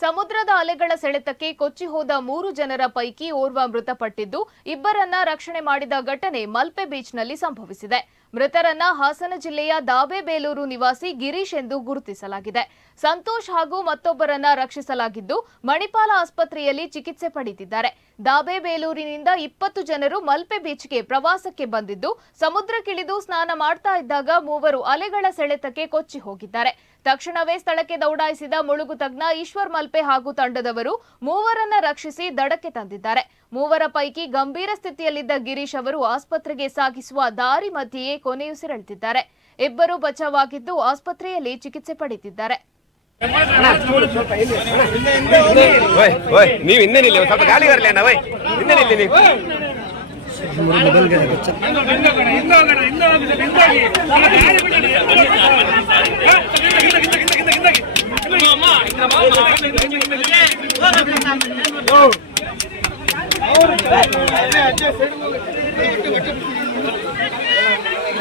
ಸಮುದ್ರದ ಅಲೆಗಳ ಸೆಳೆತಕ್ಕೆ ಕೊಚ್ಚಿ ಹೋದ ಮೂರು ಜನರ ಪೈಕಿ ಓರ್ವ ಮೃತಪಟ್ಟಿದ್ದು, ಇಬ್ಬರನ್ನ ರಕ್ಷಣೆ ಮಾಡಿದ ಘಟನೆ ಮಲ್ಪೆ ಬೀಚ್ನಲ್ಲಿ ಸಂಭವಿಸಿದೆ. ಮೃತರನ್ನ ಹಾಸನ ಜಿಲ್ಲೆಯ ದಾಬೆಬೇಲೂರು ನಿವಾಸಿ ಗಿರೀಶ್ ಎಂದು ಗುರುತಿಸಲಾಗಿದೆ. ಸಂತೋಷ್ ಹಾಗೂ ಮತ್ತೊಬ್ಬರನ್ನ ರಕ್ಷಿಸಲಾಗಿದ್ದು ಮಣಿಪಾಲ ಆಸ್ಪತ್ರೆಯಲ್ಲಿ ಚಿಕಿತ್ಸೆ ಪಡೆದಿದ್ದಾರೆ. ದಾಬೆಬೇಲೂರಿನಿಂದ ಇಪ್ಪತ್ತು ಜನರು ಮಲ್ಪೆ ಬೀಚ್ಗೆ ಪ್ರವಾಸಕ್ಕೆ ಬಂದಿದ್ದು, ಸಮುದ್ರಕ್ಕಿಳಿದು ಸ್ನಾನ ಮಾಡ್ತಾ ಇದ್ದಾಗ ಮೂವರು ಅಲೆಗಳ ಸೆಳೆತಕ್ಕೆ ಕೊಚ್ಚಿ ಹೋಗಿದ್ದಾರೆ. ತಕ್ಷಣವೇ ಸ್ಥಳಕ್ಕೆ ದೌಡಾಯಿಸಿದ ಮುಳುಗು ತಜ್ಞ ಈಶ್ವರ್ ಮಲ್ಪೆ ಹಾಗೂ ತಂಡದವರು ಮೂವರನ್ನ ರಕ್ಷಿಸಿ ದಡಕ್ಕೆ ತಂದಿದ್ದಾರೆ. ಮೂವರ ಪೈಕಿ ಗಂಭೀರ ಸ್ಥಿತಿಯಲ್ಲಿದ್ದ ಗಿರೀಶ್ ಅವರು ಆಸ್ಪತ್ರೆಗೆ ಸಾಗಿಸುವ ದಾರಿ ಮಧ್ಯೆಯೇ ಕೊನೆಯುಸಿರೆಳೆದಿದ್ದಾರೆ ಇಬ್ಬರು ಬಚಾವಾಗಿದ್ದು ಆಸ್ಪತ್ರೆಯಲ್ಲಿ ಚಿಕಿತ್ಸೆ ಓಯ್ ನೀವು ಹಿಂದೆ ನಿಲ್ಲಿ ಸ್ವಲ್ಪ ಗಾಳಿ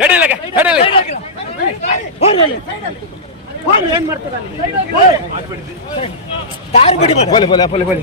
ನಡೀಲಕ್ಕೆ ಬಿಡಿ ಬೋಲೆ ಬೋಲೆ ಬೋಲೆ ಬೋಲೆ.